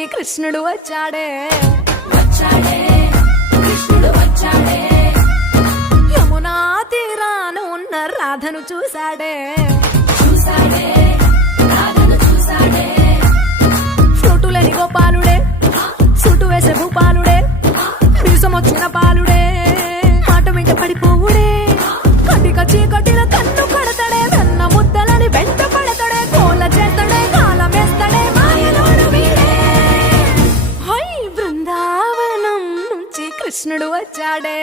నుంచి కృష్ణుడు వచ్చాడే యమునా తీరాన ఉన్న రాధను చూశాడే ఫ్రూటులేని గోపాలుడే సూటు వేసే భూపాలుడే మీసమొచ్చిన పాలుడే మాట వెంట పడిపోవుడే కటిక చీకటిల కన్ను కడతాడే వెన్న ముద్దలని వెంట పడతాడే కోల చేస్తాడే కాలం వేస్తాడే మాయలోడు వీడే హై బృందావనం నుంచి కృష్ణుడు వచ్చాడే